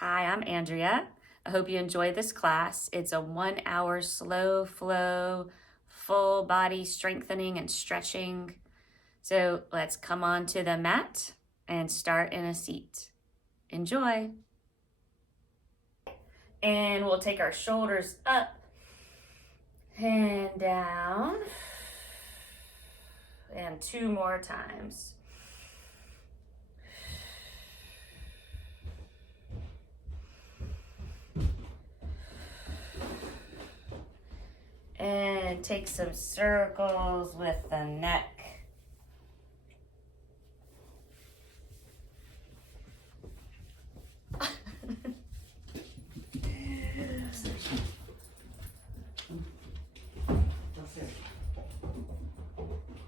Hi, I'm Andrea. I hope you enjoyed this class. It's a 1 hour slow flow, full body strengthening and stretching. So let's come onto the mat and start in a seat. Enjoy. And we'll take our shoulders up and down. And 2 more times. And take some circles with the neck.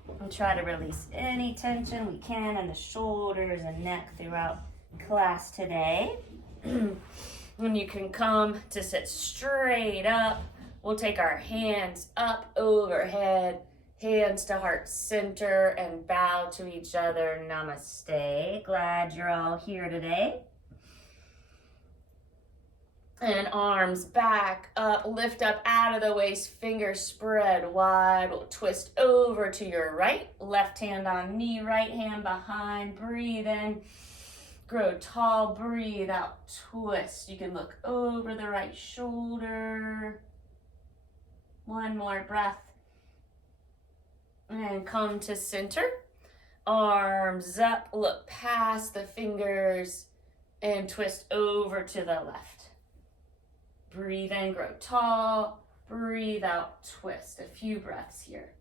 We'll try to release any tension we can in the shoulders and neck throughout class today. When you can come to sit straight up, we'll take our hands up overhead, hands to heart center, and bow to each other. Namaste. Glad you're all here today. And arms back up, lift up out of the waist, fingers spread wide. We'll twist over to your right, left hand on knee, right hand behind. Breathe in, grow tall, breathe out, twist. You can look over the right shoulder. One more breath. And come to center. Arms up, look past the fingers, and twist over to the left. Breathe in, grow tall. Breathe out, twist. A few breaths here.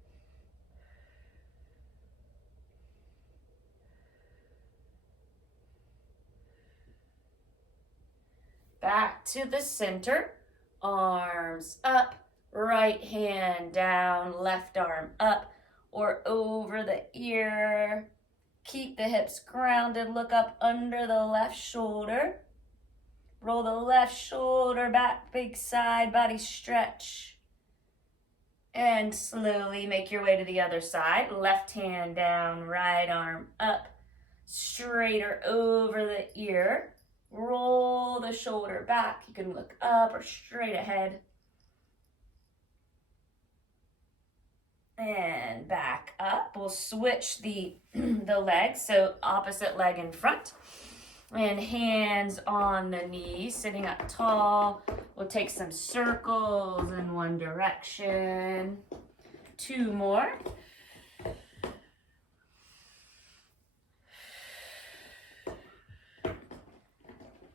Back to the center. Arms up, right hand down, left arm up or over the ear. Keep the hips grounded. Look up under the left shoulder. Roll the left shoulder back, big side body stretch. And slowly make your way to the other side. Left hand down, right arm up, straighter over the ear. Roll the shoulder back. You can look up or straight ahead. And back up. We'll switch the legs, so opposite leg in front. And hands on the knees, sitting up tall. We'll take some circles in one direction. 2 more.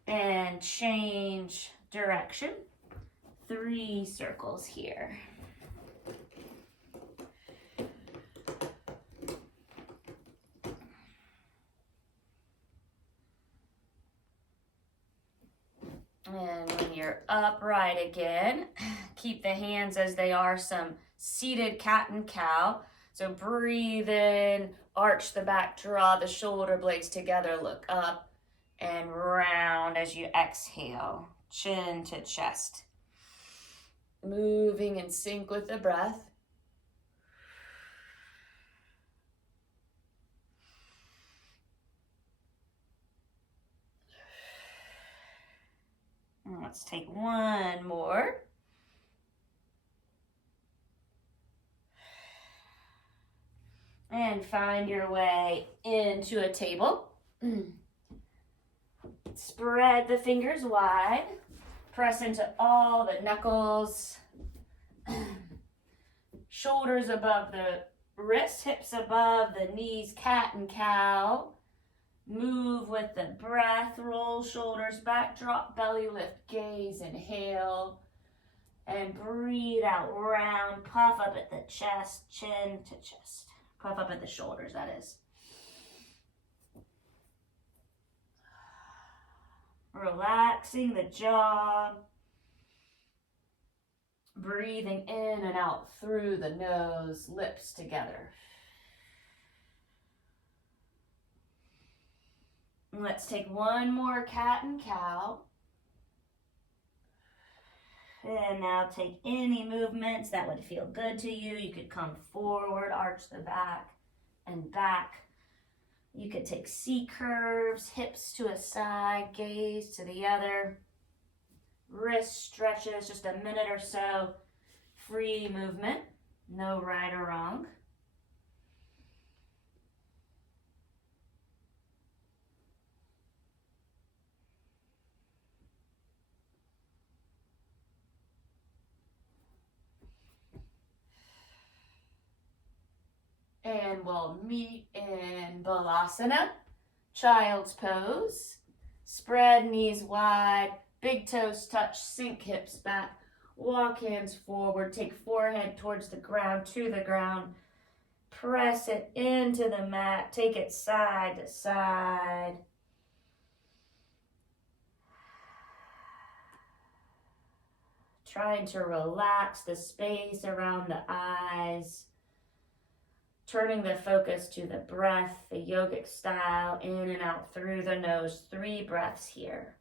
And change direction. 3 circles here. And when you're upright again, keep the hands as they are, some seated cat and cow. So breathe in, arch the back, draw the shoulder blades together, look up and round as you exhale, chin to chest. Moving in sync with the breath. Let's take 1 more. And find your way into a table. Spread the fingers wide. Press into all the knuckles. Shoulders above the wrists, hips above the knees, cat and cow. Move with the breath, roll shoulders back, drop belly, lift gaze, inhale. And breathe out, round, puff up at the chest, chin to chest. Puff up at the shoulders, that is. Relaxing the jaw. Breathing in and out through the nose, lips together. Let's take 1 more cat and cow. And now take any movements that would feel good to you. You could come forward, arch the back and back. You could take C curves, hips to a side, gaze to the other. Wrist stretches, just a minute or so. Free movement, no right or wrong. And we'll meet in Balasana, child's pose. Spread knees wide, big toes touch, sink hips back. Walk hands forward, take forehead towards the ground, to the ground. Press it into the mat, take it side to side. Trying to relax the space around the eyes. Turning the focus to the breath, the yogic style, in and out through the nose. 3 breaths here.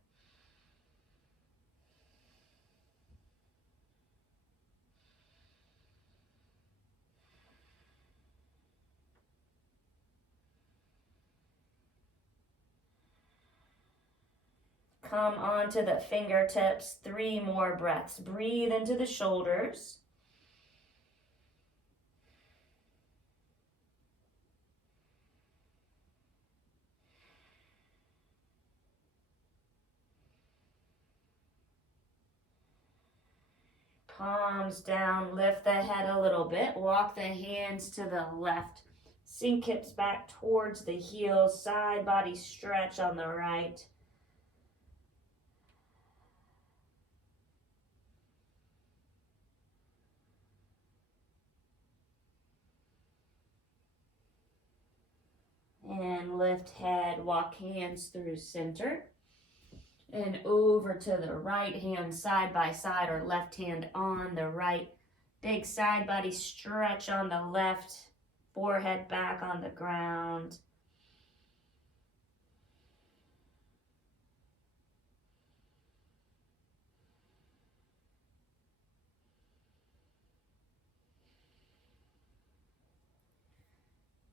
Come onto the fingertips. 3 more breaths. Breathe into the shoulders. Palms down, lift the head a little bit. Walk the hands to the left. Sink hips back towards the heels. Side body stretch on the right. And lift head, walk hands through center. And over to the right hand, side by side, or left hand on the right. Big side body stretch on the left. Forehead back on the ground.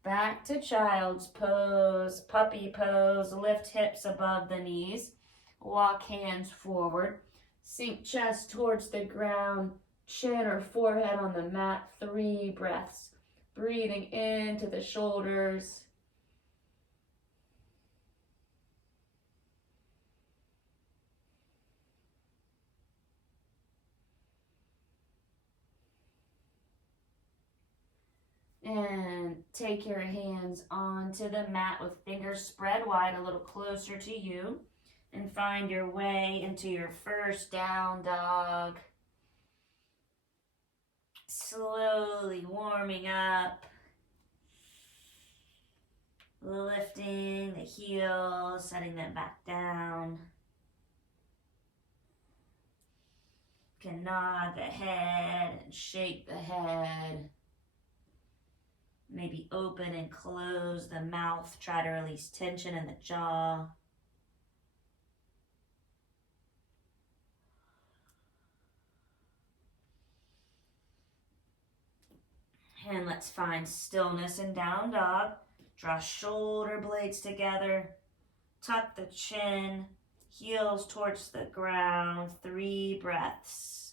Back to child's pose, puppy pose. Lift hips above the knees. Walk hands forward. Sink chest towards the ground. Chin or forehead on the mat. 3 breaths. Breathing into the shoulders. And take your hands onto the mat with fingers spread wide, a little closer to you. And find your way into your first down dog. Slowly warming up. Lifting the heels, setting them back down. You can nod the head and shake the head. Maybe open and close the mouth. Try to release tension in the jaw. And let's find stillness in down dog. Draw shoulder blades together. Tuck the chin. Heels towards the ground. 3 breaths.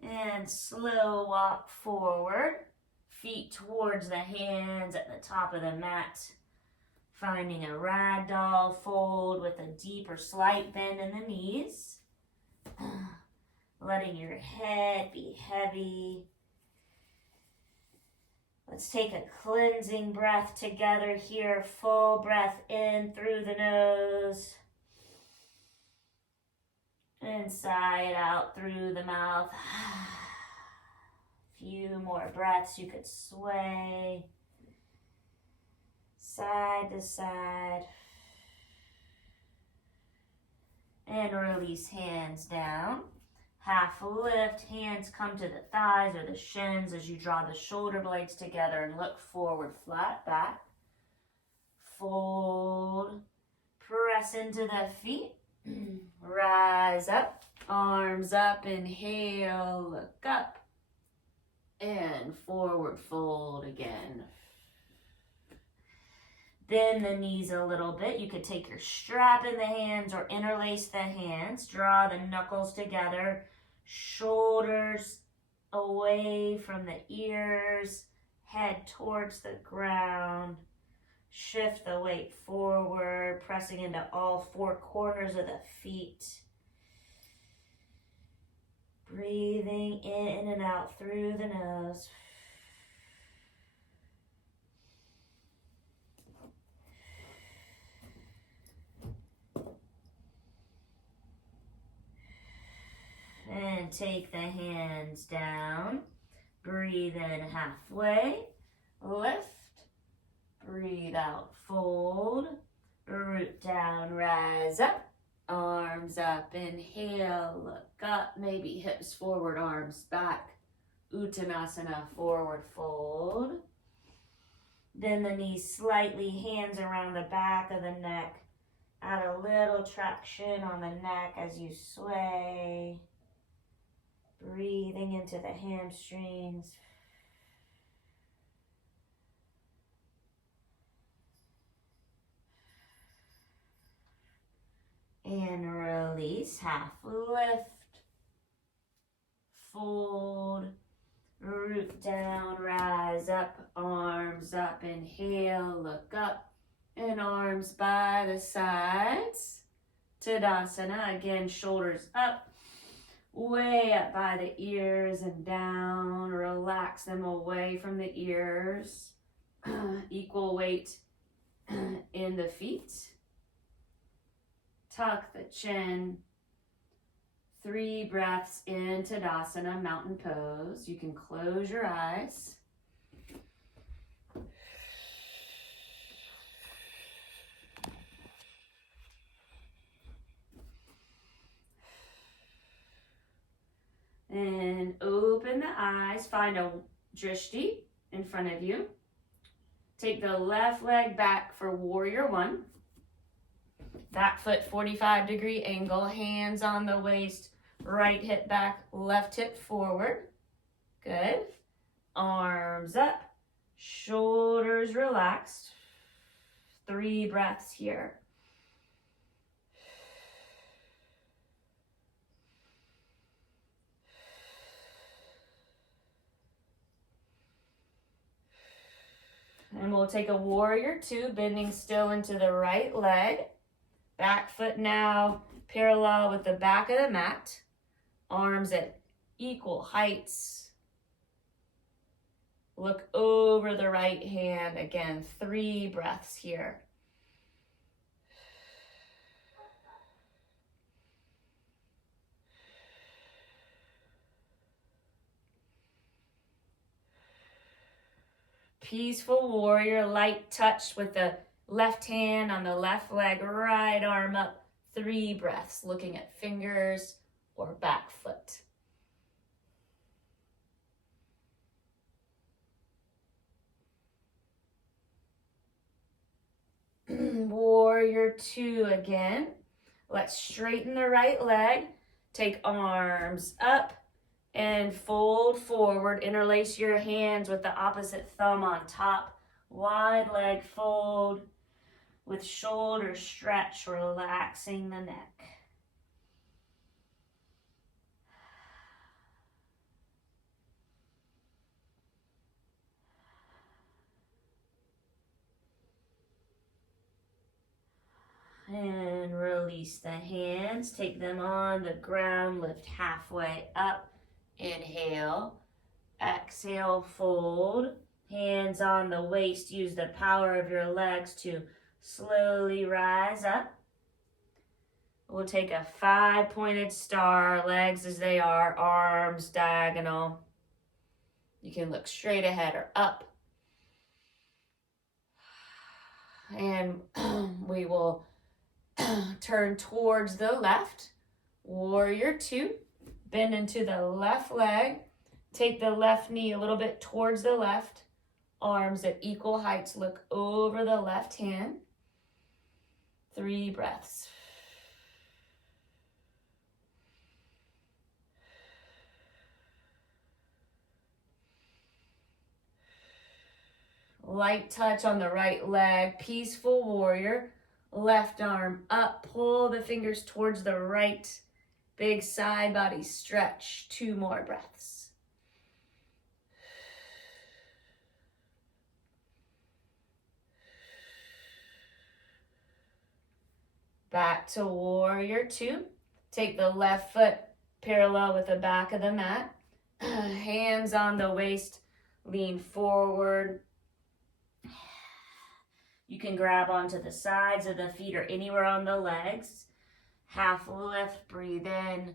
And slow walk forward. Feet towards the hands at the top of the mat. Finding a ragdoll fold with a deep or slight bend in the knees. Letting your head be heavy. Let's take a cleansing breath together here. Full breath in through the nose. And sigh it out through the mouth. Few more breaths. You could sway side to side. And release hands down. Half lift, hands come to the thighs or the shins as you draw the shoulder blades together and look forward, flat back. Fold, Press into the feet. Rise up. Arms up. Inhale. Look up. And forward fold again. Bend the knees a little bit. You could take your strap in the hands or interlace the hands. Draw the knuckles together. Shoulders away from the ears. Head towards the ground. Shift the weight forward, pressing into all four corners of the feet. Breathing in and out through the nose. And take the hands down. Breathe in halfway. Lift. Breathe out, fold. Root down, rise up. Arms up, inhale, look up. Maybe hips forward, arms back. Uttanasana, forward fold. Bend the knees slightly, hands around the back of the neck. Add a little traction on the neck as you sway. Breathing into the hamstrings. And release, half lift, fold, root down, rise up, arms up, inhale, look up, and arms by the sides. Tadasana, again, shoulders up, way up by the ears and down, relax them away from the ears, equal weight in the feet. Tuck the chin. 3 breaths in Tadasana, mountain pose. You can close your eyes. And open the eyes. Find a drishti in front of you. Take the left leg back for warrior 1. Back foot 45-degree angle, hands on the waist, right hip back, left hip forward. Good. Arms up, shoulders relaxed. 3 breaths here. And we'll take a warrior 2, bending still into the right leg. Back foot now parallel with the back of the mat. Arms at equal heights. Look over the right hand. Again, 3 breaths here. Peaceful warrior, light touch with the left hand on the left leg, right arm up. 3 breaths, looking at fingers or back foot. Warrior 2 again. Let's straighten the right leg. Take arms up and fold forward. Interlace your hands with the opposite thumb on top. Wide leg fold with shoulder stretch, relaxing the neck. And release the hands. Take them on the ground. Lift halfway up. Inhale. Exhale, fold. Hands on the waist. Use the power of your legs to slowly rise up. We'll take a 5-pointed star. Legs as they are. Arms diagonal. You can look straight ahead or up. And we will turn towards the left. Warrior 2. Bend into the left leg. Take the left knee a little bit towards the left. Arms at equal heights. Look over the left hand. 3 breaths. Light touch on the right leg, peaceful warrior. Left arm up, pull the fingers towards the right. Big side body stretch. 2 more breaths. Back to warrior 2. Take the left foot parallel with the back of the mat. Hands on the waist, lean forward. You can grab onto the sides of the feet or anywhere on the legs. Half lift, breathe in,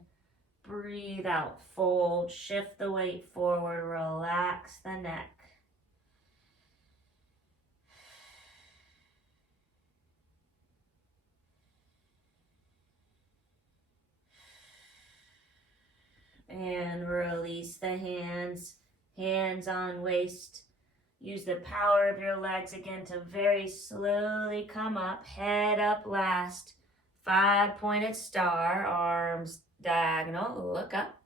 breathe out, fold, shift the weight forward, relax the neck. And release the hands, hands on waist. Use the power of your legs again to very slowly come up, head up last. 5-pointed star, arms diagonal, look up.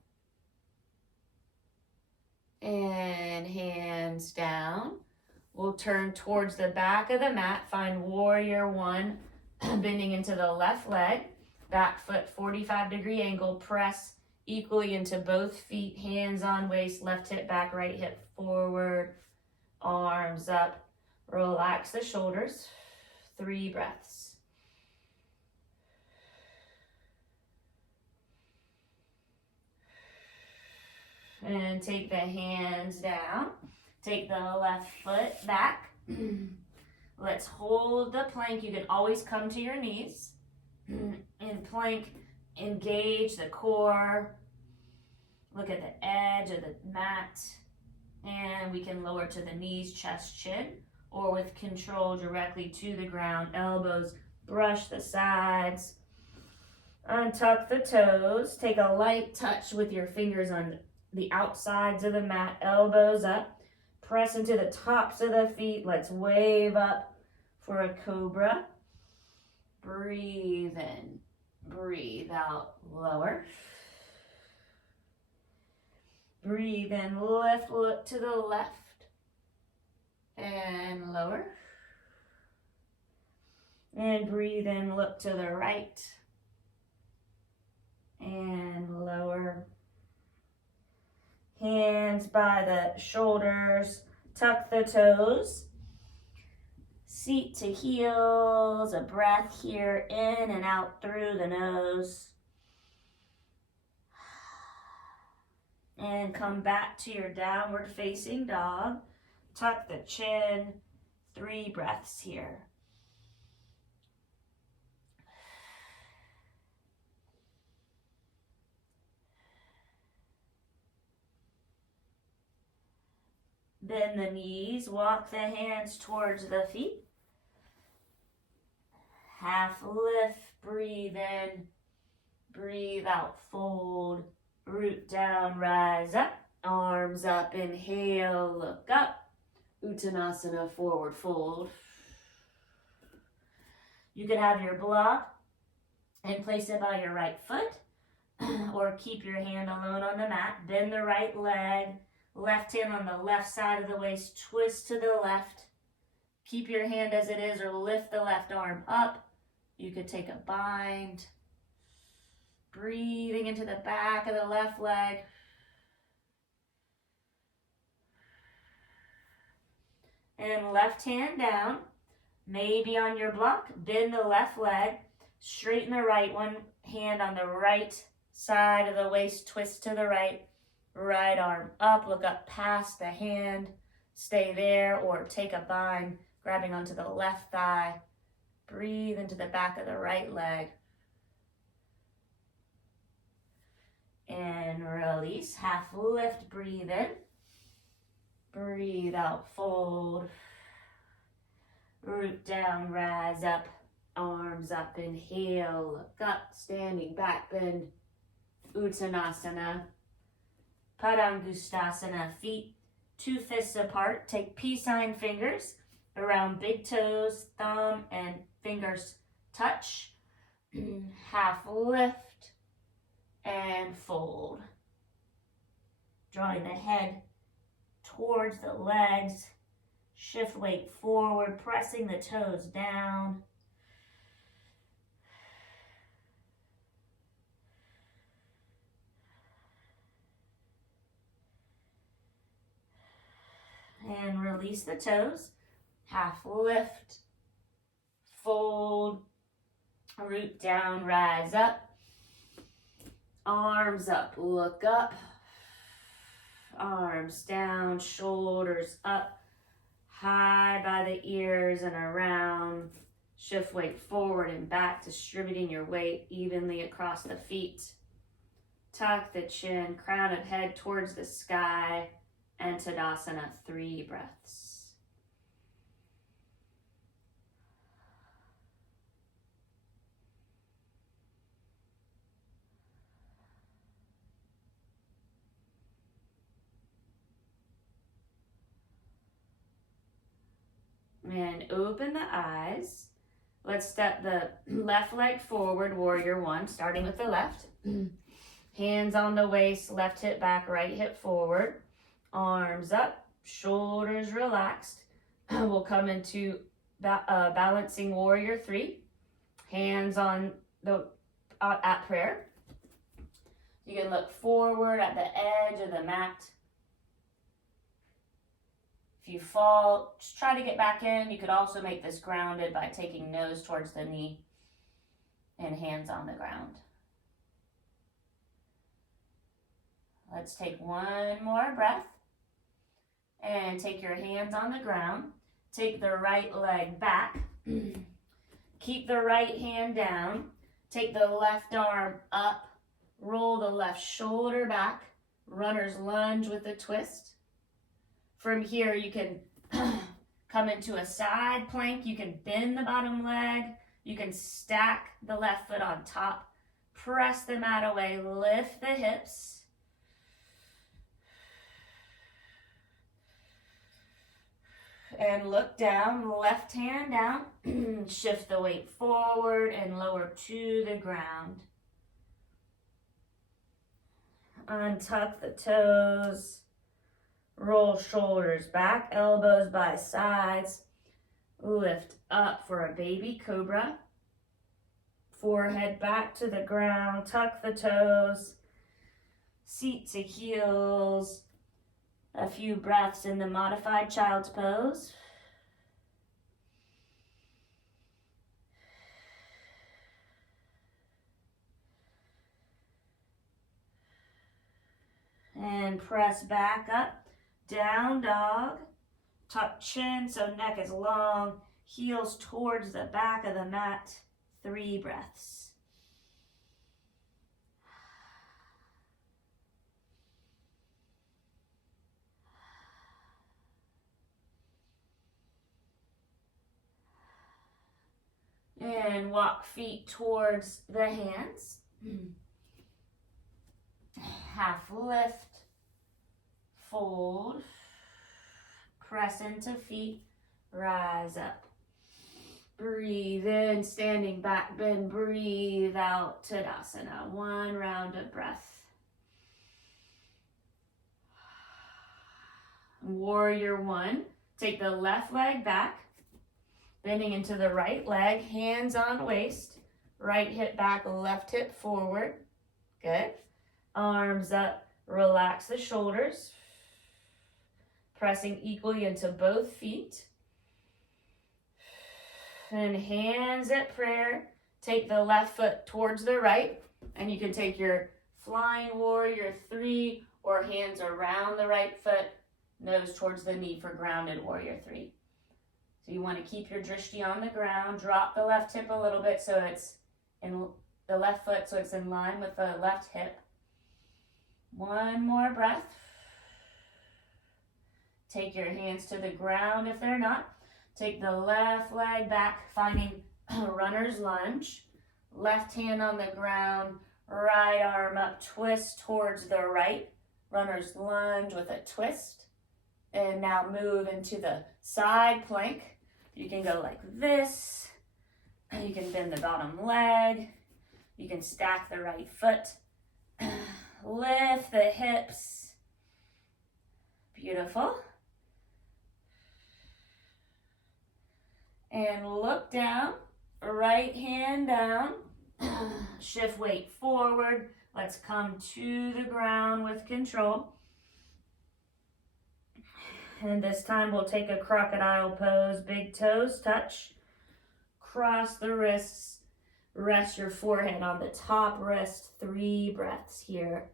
And hands down. We'll turn towards the back of the mat, find warrior 1, bending into the left leg. Back foot 45-degree angle, press equally into both feet, hands on waist, left hip back, right hip forward. Arms up, relax the shoulders, 3 breaths. And take the hands down, take the left foot back. Let's hold the plank. You can always come to your knees. In plank, engage the core, look at the edge of the mat. And we can lower to the knees, chest, chin, or with control directly to the ground. Elbows brush the sides. Untuck the toes. Take a light touch with your fingers on the outsides of the mat. Elbows up. Press into the tops of the feet. Let's wave up for a cobra. Breathe in. Breathe out. Lower. Breathe in, lift, look to the left, and lower. And breathe in, look to the right, and lower. Hands by the shoulders, tuck the toes. Seat to heels, a breath here, in and out through the nose. And come back to your downward facing dog. Tuck the chin. 3 breaths here. Bend the knees. Walk the hands towards the feet. Half lift. Breathe in. Breathe out. Fold. Root down, rise up, arms up, inhale, look up. Uttanasana, forward fold. You could have your block and place it by your right foot, or keep your hand alone on the mat. Bend the right leg, left hand on the left side of the waist, twist to the left. Keep your hand as it is, or lift the left arm up. You could take a bind. Breathing into the back of the left leg. And left hand down, maybe on your block. Bend the left leg, straighten the right, one hand on the right side of the waist, twist to the right. Right arm up, look up past the hand, stay there, or take a bind, grabbing onto the left thigh. Breathe into the back of the right leg. And release, half lift, breathe in. Breathe out, fold. Root down, rise up, arms up, inhale, look up, standing back bend. Uttanasana. Padangustasana, feet 2 fists apart. Take peace sign fingers around big toes, thumb and fingers touch, half lift, and fold. Drawing the head towards the legs, shift weight forward, pressing the toes down. And release the toes, half lift, fold, root down, rise up, arms up, look up, arms down, shoulders up, high by the ears and around. Shift weight forward and back, distributing your weight evenly across the feet. Tuck the chin, crown of head towards the sky, and Tadasana, 3 breaths. And open the eyes. Let's step the left leg forward, warrior 1, starting with the left. Hands on the waist, left hip back, right hip forward. Arms up, shoulders relaxed. We'll come into balancing warrior 3. Hands on the at prayer. You can look forward at the edge of the mat. If you fall, just try to get back in. You could also make this grounded by taking nose towards the knee and hands on the ground. Let's take one more breath and take your hands on the ground. Take the right leg back. Keep the right hand down. Take the left arm up. Roll the left shoulder back. Runner's lunge with a twist. From here, you can come into a side plank. You can bend the bottom leg. You can stack the left foot on top. Press the mat away. Lift the hips. And look down. Left hand down. Shift the weight forward and lower to the ground. Untuck the toes. Roll shoulders back, elbows by sides. Lift up for a baby cobra. Forehead back to the ground. Tuck the toes. Seat to heels. A few breaths in the modified child's pose. And press back up. Down dog, tuck chin so neck is long, heels towards the back of the mat, 3 breaths. And walk feet towards the hands. Half lift. Fold, press into feet, rise up. Breathe in, standing back bend, breathe out, Tadasana. 1 round of breath. Warrior 1, take the left leg back, bending into the right leg, hands on waist, right hip back, left hip forward. Good. Arms up, relax the shoulders. Pressing equally into both feet. And hands at prayer. Take the left foot towards the right. And you can take your flying warrior 3 or hands around the right foot, nose towards the knee for grounded warrior 3. So you want to keep your drishti on the ground. Drop the left hip a little bit so it's in the left foot so it's in line with the left hip. 1 more breath. Take your hands to the ground if they're not. Take the left leg back, finding runner's lunge. Left hand on the ground, right arm up, twist towards the right. Runner's lunge with a twist. And now move into the side plank. You can go like this, You can bend the bottom leg. You can stack the right foot. Lift the hips. Beautiful. And look down. Right hand down. Shift weight forward. Let's come to the ground with control. And this time we'll take a crocodile pose. Big toes touch. Cross the wrists. Rest your forehead on the top wrist. 3 breaths here.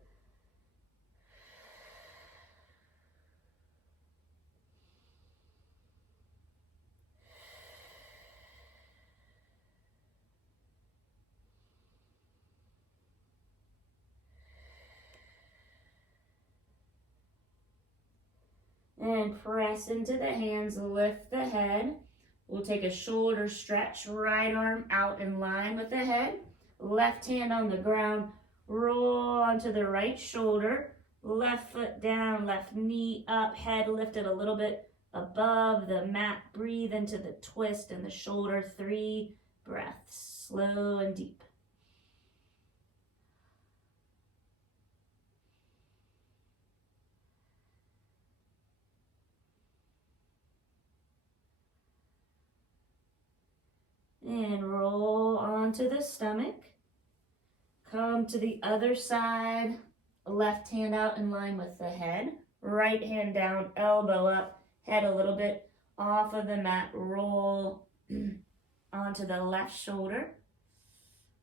And press into the hands, lift the head. We'll take a shoulder stretch, right arm out in line with the head. Left hand on the ground, roll onto the right shoulder. Left foot down, left knee up, head lifted a little bit above the mat. Breathe into the twist in the shoulder. 3 breaths, slow and deep. And roll onto the stomach. Come to the other side. Left hand out in line with the head. Right hand down, elbow up, head a little bit off of the mat. Roll onto the left shoulder.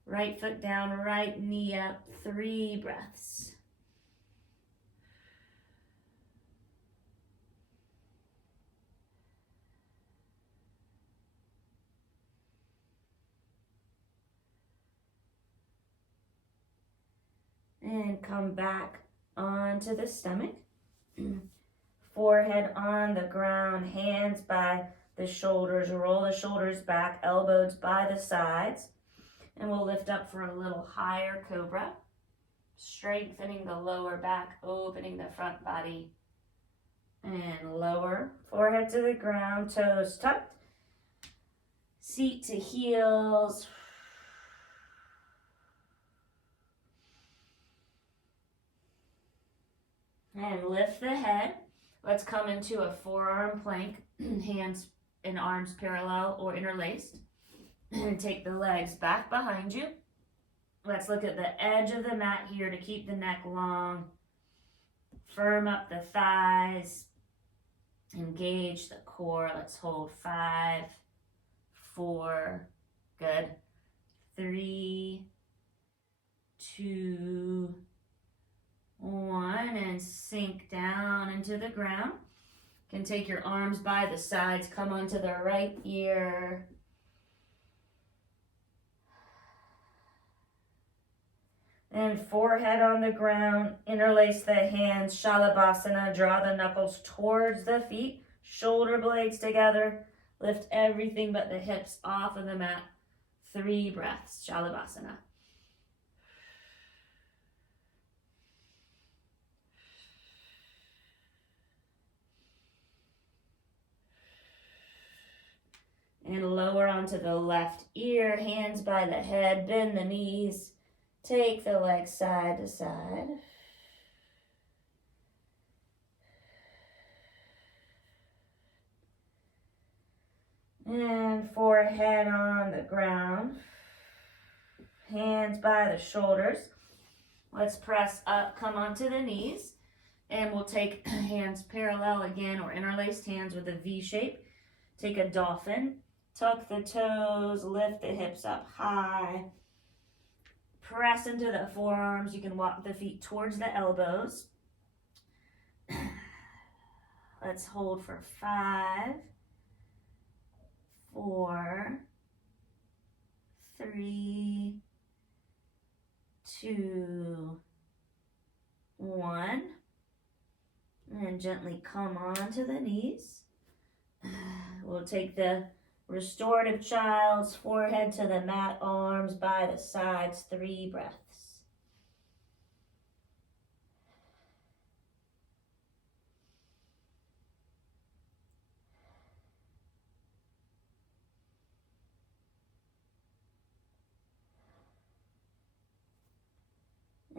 Right foot down, right knee up. 3 breaths. And come back onto the stomach. Forehead on the ground, hands by the shoulders. Roll the shoulders back, elbows by the sides. And we'll lift up for a little higher cobra. Strengthening the lower back, opening the front body. And lower, forehead to the ground, toes tucked. Seat to heels. And lift the head. Let's come into a forearm plank, hands and arms parallel or interlaced. And take the legs back behind you. Let's look at the edge of the mat here to keep the neck long. Firm up the thighs. Engage the core. Let's hold 5, 4, good. 3, 2, 1, and sink down into the ground. You can take your arms by the sides, come onto the right ear. And forehead on the ground, interlace the hands, Shalabhasana, draw the knuckles towards the feet, shoulder blades together, lift everything but the hips off of the mat. 3 breaths, Shalabhasana. And lower onto the left ear, hands by the head, bend the knees. Take the legs side to side. And forehead on the ground. Hands by the shoulders. Let's press up, come onto the knees. And we'll take hands parallel again or interlaced hands with a V shape. Take a dolphin. Tuck the toes, lift the hips up high. Press into the forearms. You can walk the feet towards the elbows. Let's hold for 5, 4, 3, 2, 1. And gently come onto the knees. We'll take the restorative child's forehead to the mat, arms by the sides, 3 breaths.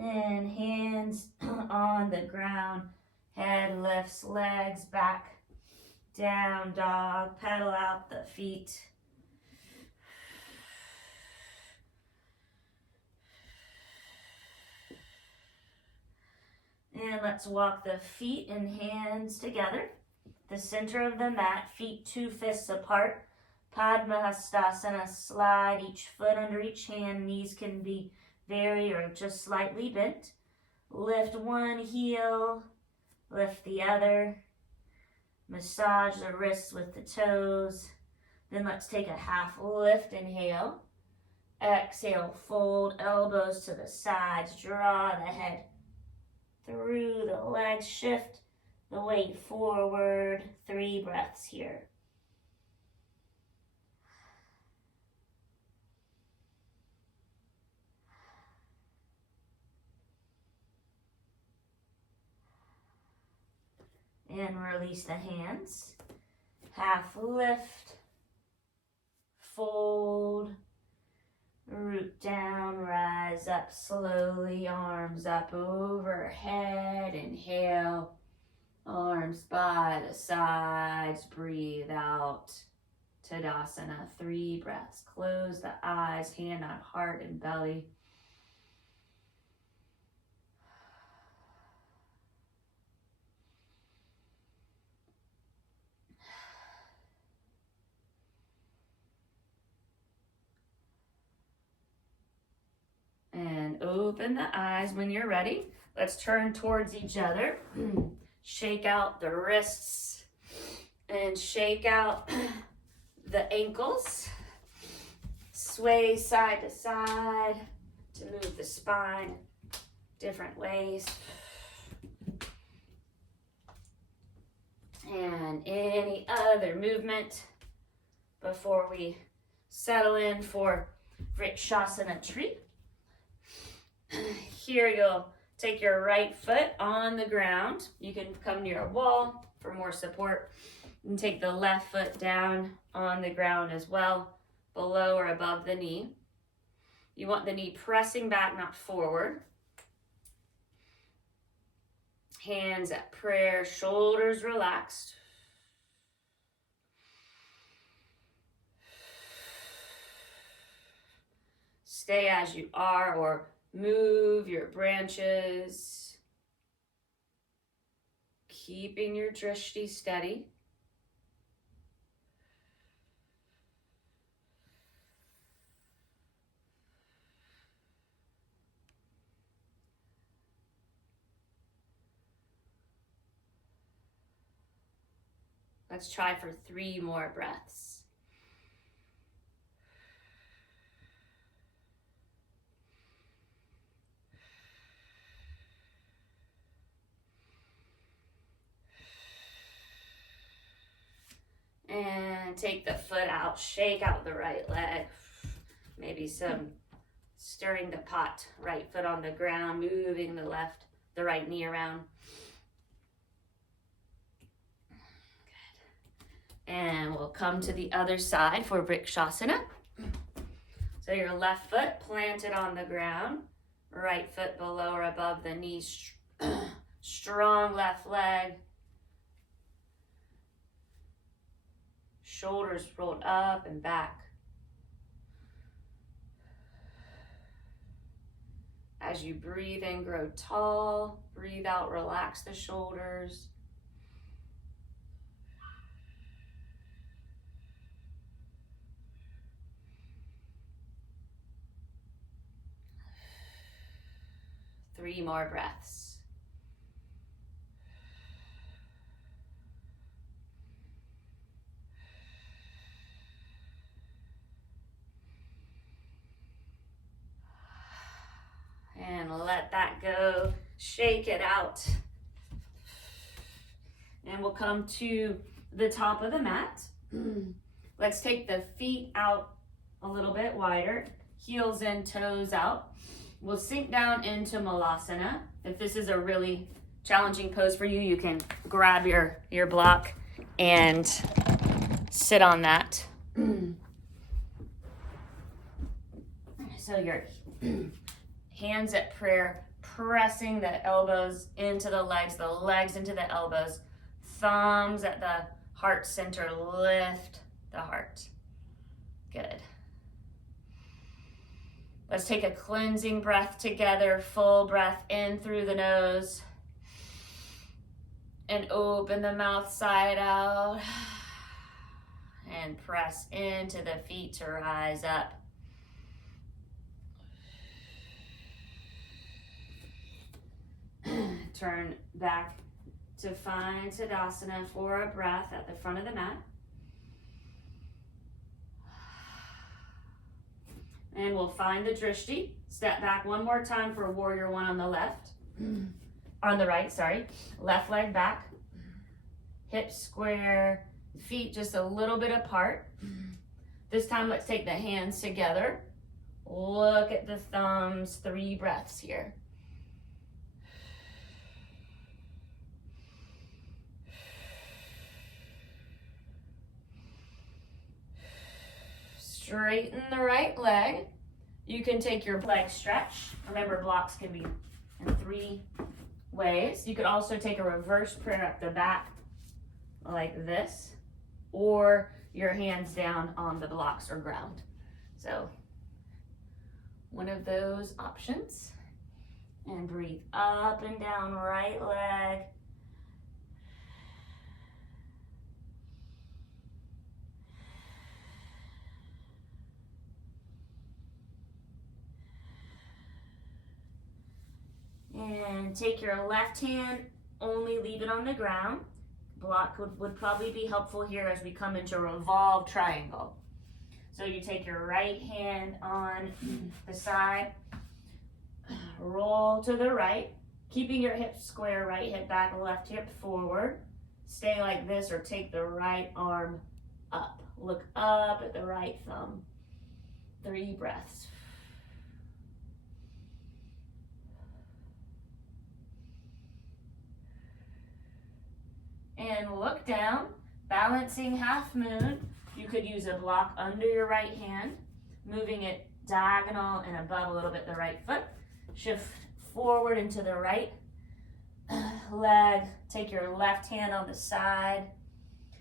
And hands on the ground. Head lifts, legs back. Down dog. Pedal out the feet. And let's walk the feet and hands together. The center of the mat, feet 2 fists apart. Padmahastasana, slide each foot under each hand. Knees can be very or just slightly bent. Lift one heel, lift the other. Massage the wrists with the toes. Then let's take a half lift, inhale. Exhale, fold elbows to the sides, draw the head through the legs, shift the weight forward. 3 breaths here. And release the hands. Half lift, fold, root down, rise up slowly, arms up overhead, inhale, arms by the sides, breathe out, Tadasana, 3 breaths, close the eyes, hand on heart and belly. And open the eyes when you're ready. Let's turn towards each other. Shake out the wrists and shake out the ankles. Sway side to side to move the spine different ways. And any other movement before we settle in for Vrikshasana tree. Here you'll take your right foot on the ground. You can come near a wall for more support. And take the left foot down on the ground as well, below or above the knee. You want the knee pressing back, not forward. Hands at prayer, shoulders relaxed. Stay as you are or move your branches. Keeping your drishti steady. Let's try for 3 more breaths. And take the foot out, shake out the right leg. Maybe some stirring the pot, right foot on the ground, moving the right knee around. Good. And we'll come to the other side for Vrikshasana. So your left foot planted on the ground, right foot below or above the knee, strong left leg. Shoulders rolled up and back. As you breathe in, grow tall. Breathe out, relax the shoulders. Three more breaths. And let that go. Shake it out. And we'll come to the top of the mat. Let's take the feet out a little bit wider. Heels in, toes out. We'll sink down into Malasana. If this is a really challenging pose for you, you can grab your block and sit on that. So your hands at prayer, pressing the elbows into the legs into the elbows, thumbs at the heart center, lift the heart. Good. Let's take a cleansing breath together, full breath in through the nose, and open the mouth side out, and press into the feet to rise up. Turn back to find Tadasana for a breath at the front of the mat. And we'll find the drishti. Step back one more time for warrior one on the left. On the right, sorry. Left leg back. Hips square. Feet just a little bit apart. This time let's take the hands together. Look at the thumbs. 3 breaths here. Straighten the right leg. You can take your leg stretch. Remember, blocks can be in 3 ways. You could also take a reverse prayer up the back like this, or your hands down on the blocks or ground. So one of those options. And breathe up and down, right leg. And take your left hand, only leave it on the ground. Block would probably be helpful here as we come into revolved triangle. So you take your right hand on the side, roll to the right, keeping your hips square, right hip back, left hip forward. Stay like this or take the right arm up. Look up at the right thumb. 3 breaths. And look down, balancing half moon. You could use a block under your right hand, moving it diagonal and above a little bit the right foot. Shift forward into the right leg. Take your left hand on the side.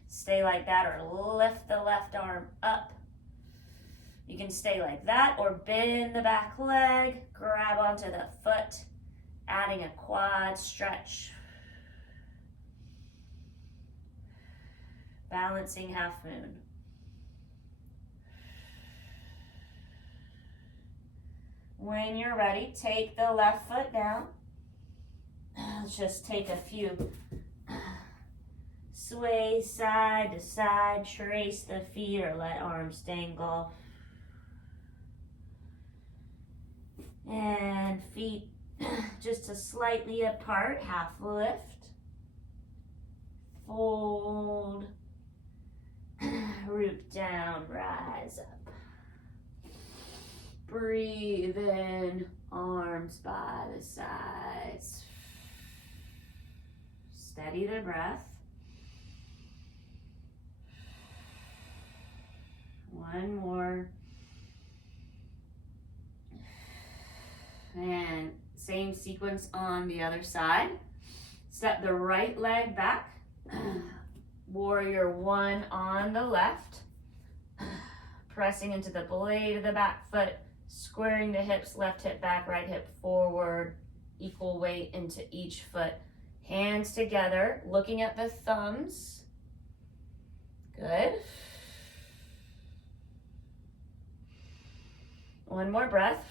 Stay like that or lift the left arm up. You can stay like that or bend the back leg, grab onto the foot, adding a quad stretch. Balancing half moon. When you're ready, take the left foot down. Let's just take a few. Sway side to side, trace the feet or let arms dangle. And feet just a slightly apart, half lift. Fold. Root down, rise up. Breathe in, arms by the sides. Steady the breath. One more. And same sequence on the other side. Step the right leg back. Warrior one on the left. Pressing into the blade of the back foot, squaring the hips, left hip back, right hip forward, equal weight into each foot. Hands together, looking at the thumbs. Good. One more breath.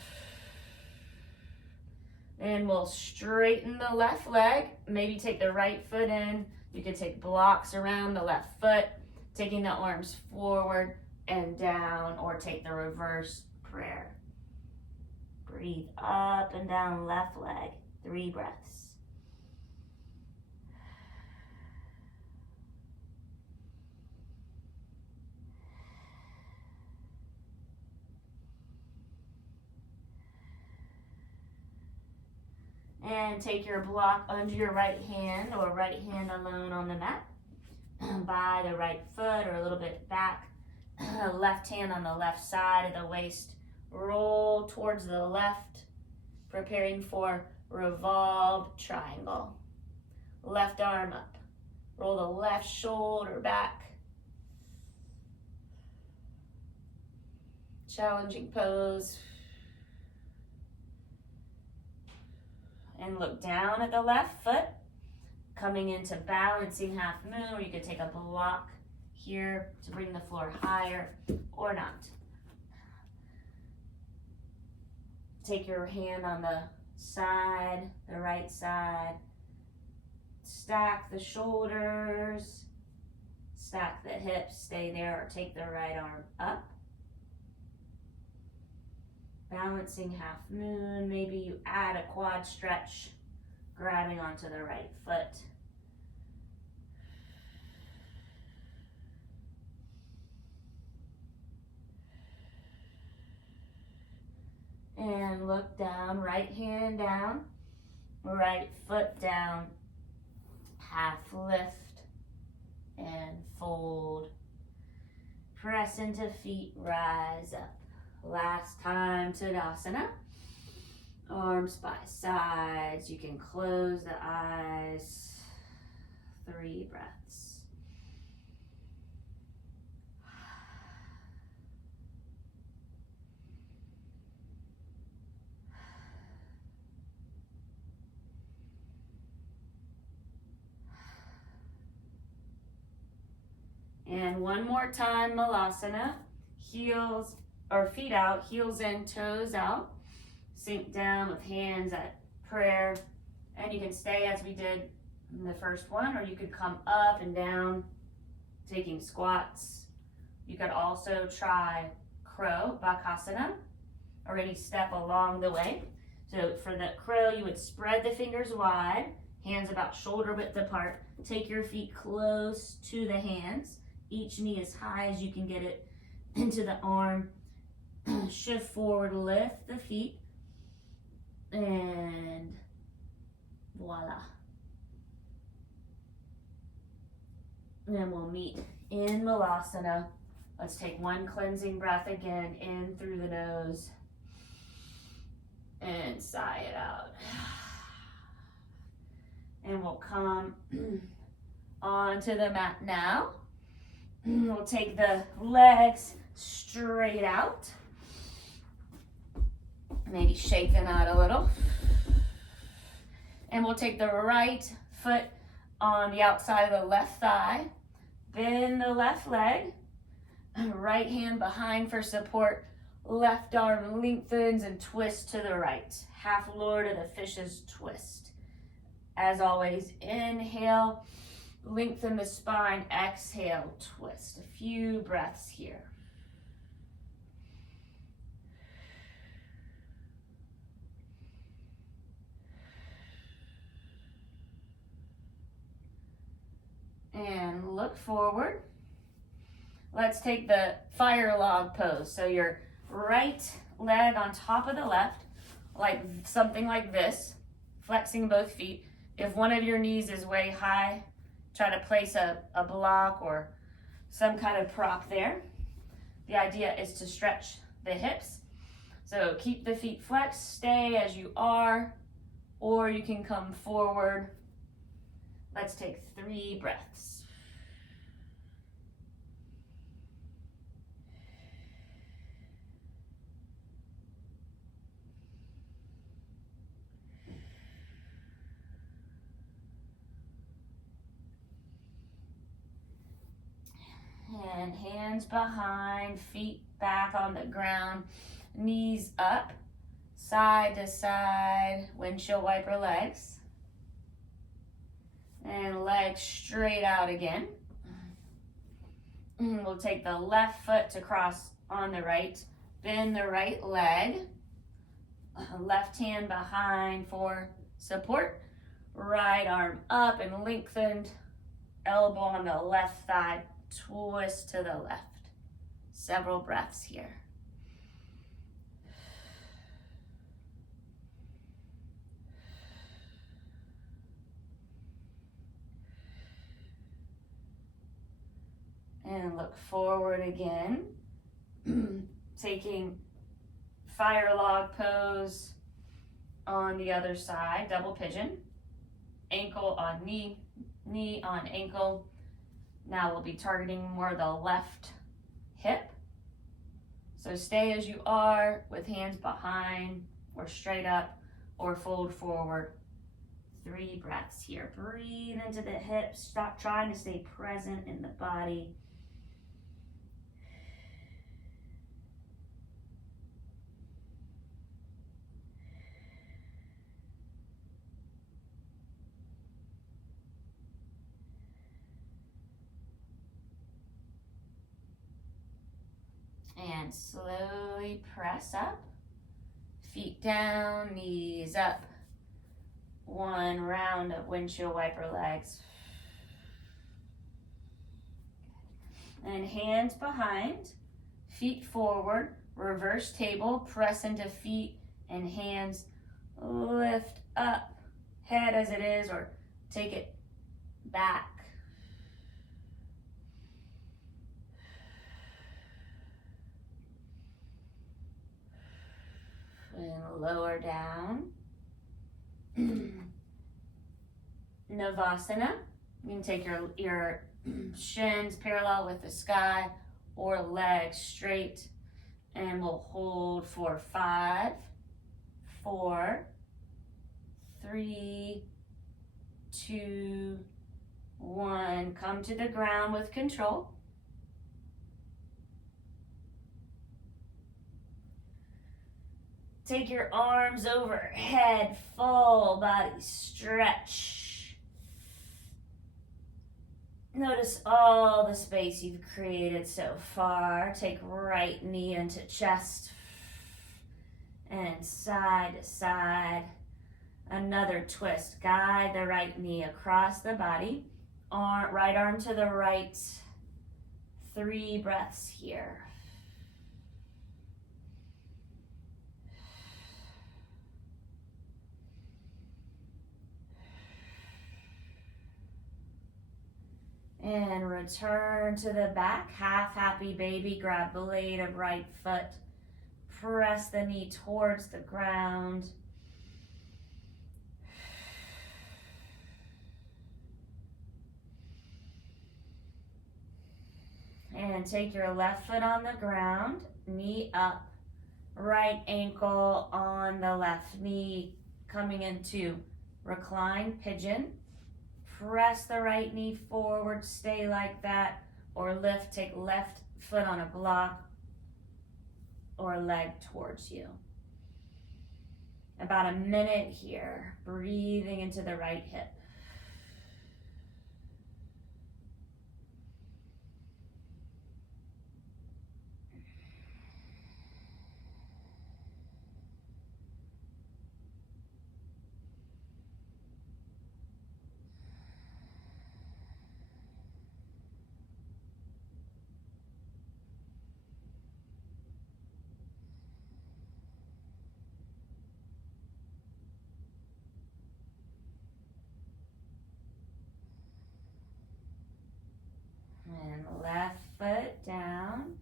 And we'll straighten the left leg. Maybe take the right foot in. You could take blocks around the left foot, taking the arms forward and down, or take the reverse prayer. Breathe up and down left leg, 3 breaths. And take your block under your right hand or right hand alone on the mat. By the right foot or a little bit back. Left hand on the left side of the waist. Roll towards the left, preparing for revolved triangle. Left arm up. Roll the left shoulder back. Challenging pose. And look down at the left foot. Coming into balancing half moon, or you could take a block here to bring the floor higher or not. Take your hand on the side, the right side. Stack the shoulders, stack the hips, stay there, or take the right arm up. Balancing half moon, maybe you add a quad stretch, grabbing onto the right foot. And look down, right hand down, right foot down, half lift and fold. Press into feet, rise up. Last time, Tadasana. Arms by sides. You can close the eyes. 3 breaths. And one more time, Malasana. Heels or feet out, heels in, toes out. Sink down with hands at prayer. And you can stay as we did in the first one, or you could come up and down, taking squats. You could also try crow, Bakasana, or any step along the way. So for the crow, you would spread the fingers wide, hands about shoulder width apart. Take your feet close to the hands. Each knee as high as you can get it into the arm. Shift forward, lift the feet, and voila. And then we'll meet in Malasana. Let's take one cleansing breath again, in through the nose, and sigh it out. And we'll come onto the mat now. We'll take the legs straight out. Maybe shake them out a little. And we'll take the right foot on the outside of the left thigh. Bend the left leg. Right hand behind for support. Left arm lengthens and twists to the right. Half Lord of the Fishes twist. As always, inhale. Lengthen the spine, exhale, twist. A few breaths here. And look forward. Let's take the fire log pose. So your right leg on top of the left, like something like this, flexing both feet. If one of your knees is way high, try to place a block or some kind of prop there. The idea is to stretch the hips. So keep the feet flexed, stay as you are, or you can come forward. Let's take 3 breaths. And hands behind, feet back on the ground, knees up, side to side, windshield wiper legs. And legs straight out again. We'll take the left foot to cross on the right, bend the right leg, left hand behind for support, right arm up and lengthened, elbow on the left thigh, twist to the left. Several breaths here. And look forward again. Taking fire log pose On the other side, double pigeon. Ankle on knee, knee on ankle. Now we'll be targeting more the left hip. So stay as you are with hands behind or straight up or fold forward. 3 breaths here. Breathe into the hips. Stop trying to stay present in the body. And slowly press up. Feet down, knees up. 1 round of windshield wiper legs. And hands behind, feet forward, reverse table, press into feet and hands, lift up, head as it is, or take it back. And lower down. Navasana. You can take your shins parallel with the sky or legs straight, and we'll hold for 5, 4, 3, 2, 1. Come to the ground with control. Take your arms overhead, full body stretch. Notice all the space you've created so far. Take right knee into chest and side to side. Another twist. Guide the right knee across the body. Right arm to the right. 3 breaths here. And return to the back, half happy baby. Grab blade of right foot. Press the knee towards the ground. And take your left foot on the ground, knee up, right ankle on the left knee, coming into recline pigeon. Press the right knee forward, stay like that, or lift, take left foot on a block or leg towards you. About a minute here, breathing into the right hip. And left foot down,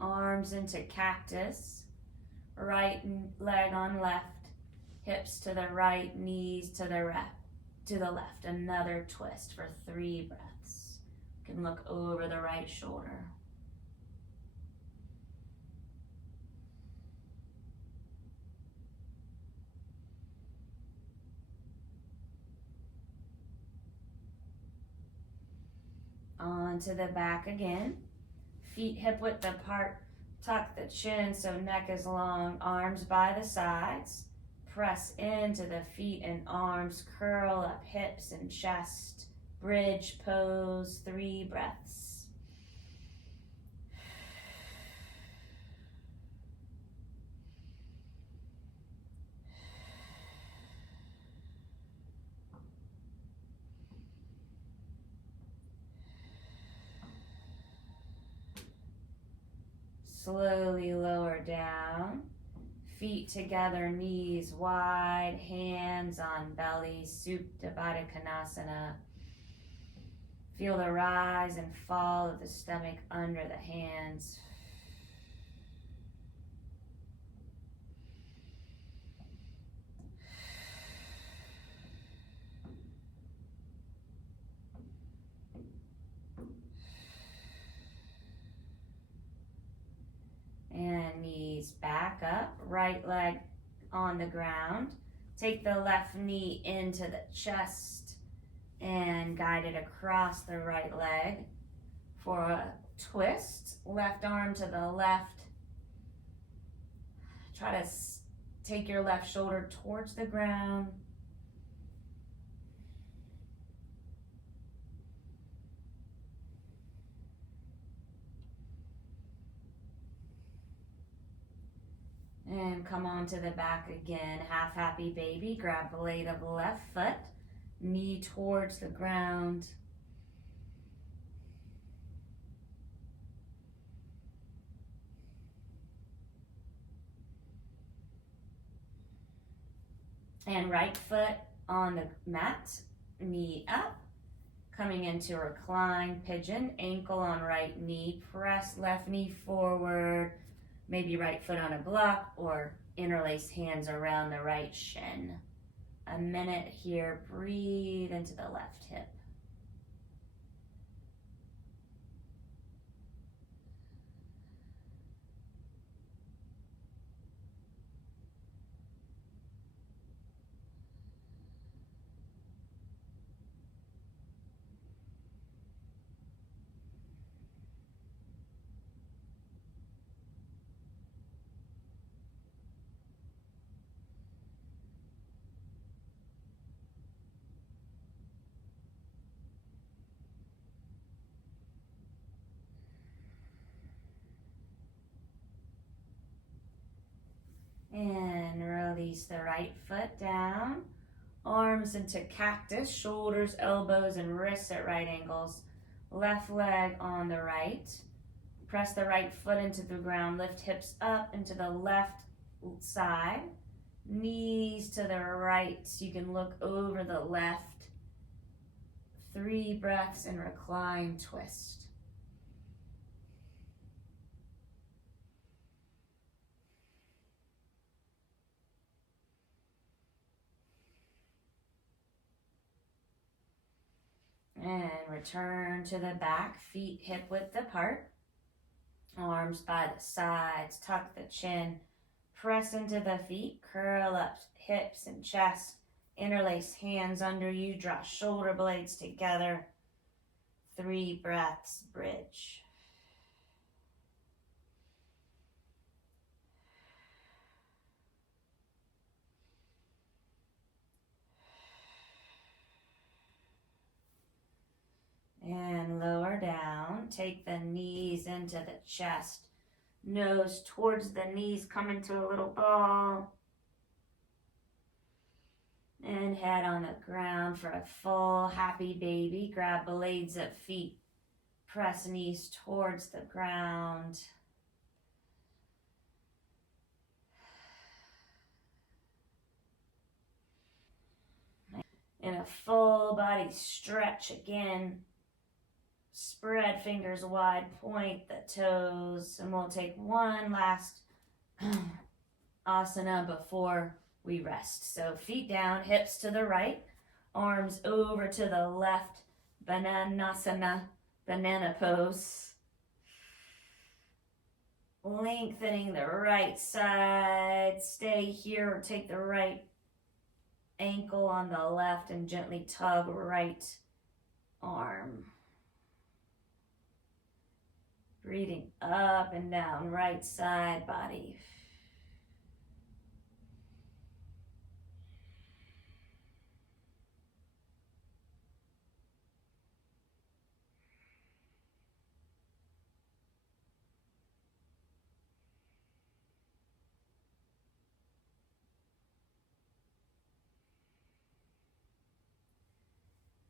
arms into cactus, right leg on left, hips to the right, knees to the left. Another twist for 3 breaths. You can look over the right shoulder. Onto the back again. Feet hip width apart. Tuck the chin so neck is long. Arms by the sides. Press into the feet and arms. Curl up hips and chest. Bridge pose. 3 breaths. Slowly lower down, feet together, knees wide, hands on belly, Supta Baddha Konasana. Feel the rise and fall of the stomach under the hands. back up, right leg on the ground. Take the left knee into the chest and guide it across the right leg for a twist. Left arm to the left. Try to take your left shoulder towards the ground. And come on to the back again. Half happy baby. Grab blade of left foot. Knee towards the ground. And right foot on the mat. Knee up. Coming into recline pigeon. Ankle on right knee. Press left knee forward. Maybe right foot on a block or interlace hands around the right shin. A minute here. Breathe into the left hip. And release the right foot down. Arms into cactus, shoulders, elbows, and wrists at right angles. Left leg on the right. Press the right foot into the ground. Lift hips up into the left side. Knees to the right so you can look over the left. 3 breaths and recline, twist. And return to the back, feet hip width apart. Arms by the sides, tuck the chin. Press into the feet, curl up hips and chest. Interlace hands under you, draw shoulder blades together. 3 breaths, bridge. And lower down, take the knees into the chest. Nose towards the knees, come into a little ball. And head on the ground for a full happy baby. Grab blades of feet. Press knees towards the ground. In a full body stretch again. Spread fingers wide, point the toes, and we'll take one last asana before we rest. So feet down, hips to the right, arms over to the left, bananasana, banana pose. Lengthening the right side, stay here or take the right ankle on the left and gently tug right arm. Breathing up and down, right side body.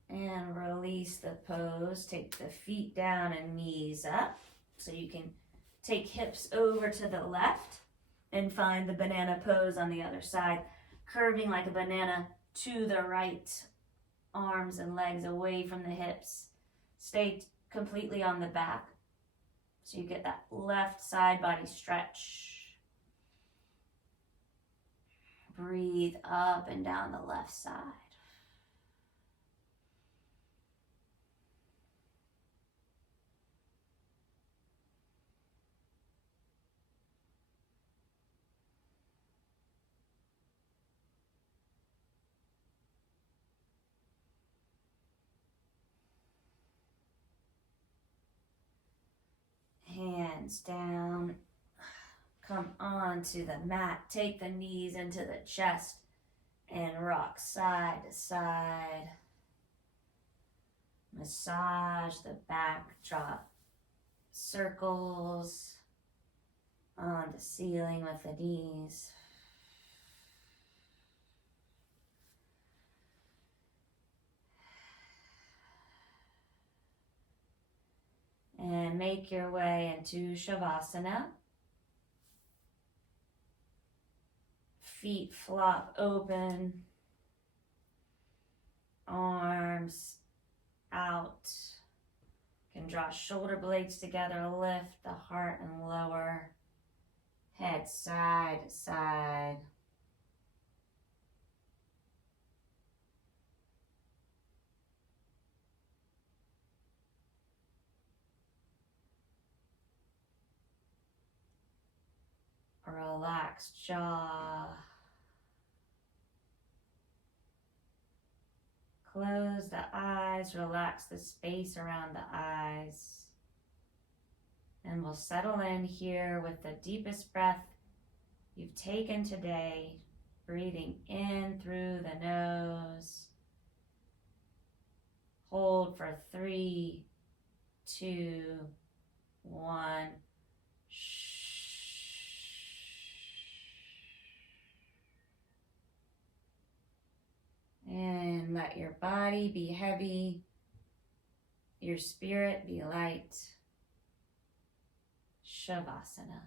And release the pose. Take the feet down and knees up. So you can take hips over to the left and find the banana pose on the other side. Curving like a banana to the right. Arms and legs away from the hips. Stay completely on the back. So you get that left side body stretch. Breathe up and down the left side. hands down. Come onto the mat. Take the knees into the chest and rock side to side. Massage the back, draw circles on the ceiling with the knees. And make your way into Shavasana. Feet flop open. Arms out. You can draw shoulder blades together, lift the heart and lower. Head side to side. Relaxed jaw. Close the eyes, relax the space around the eyes. And we'll settle in here with the deepest breath you've taken today, breathing in through the nose. Hold for 3, 2, 1. And let your body be heavy, your spirit be light. Shavasana.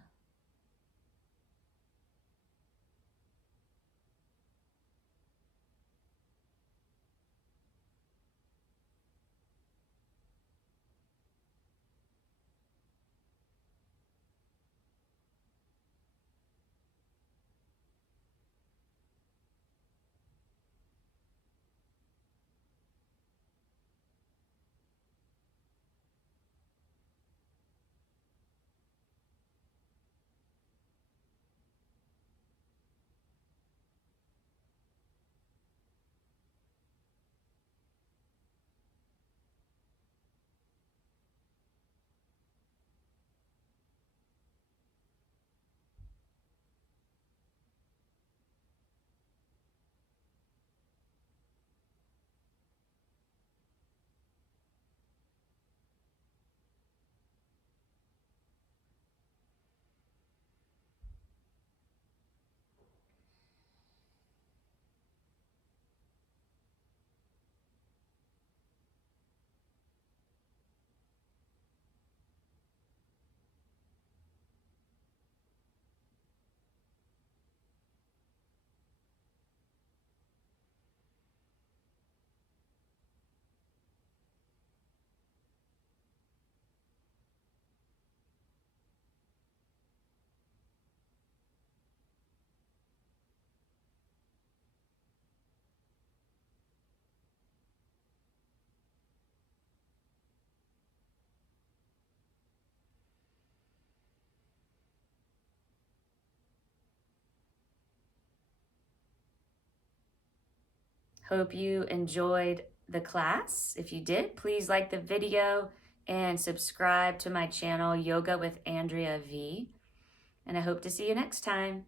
Hope you enjoyed the class. If you did, please like the video and subscribe to my channel, Yoga with Andrea V. And I hope to see you next time.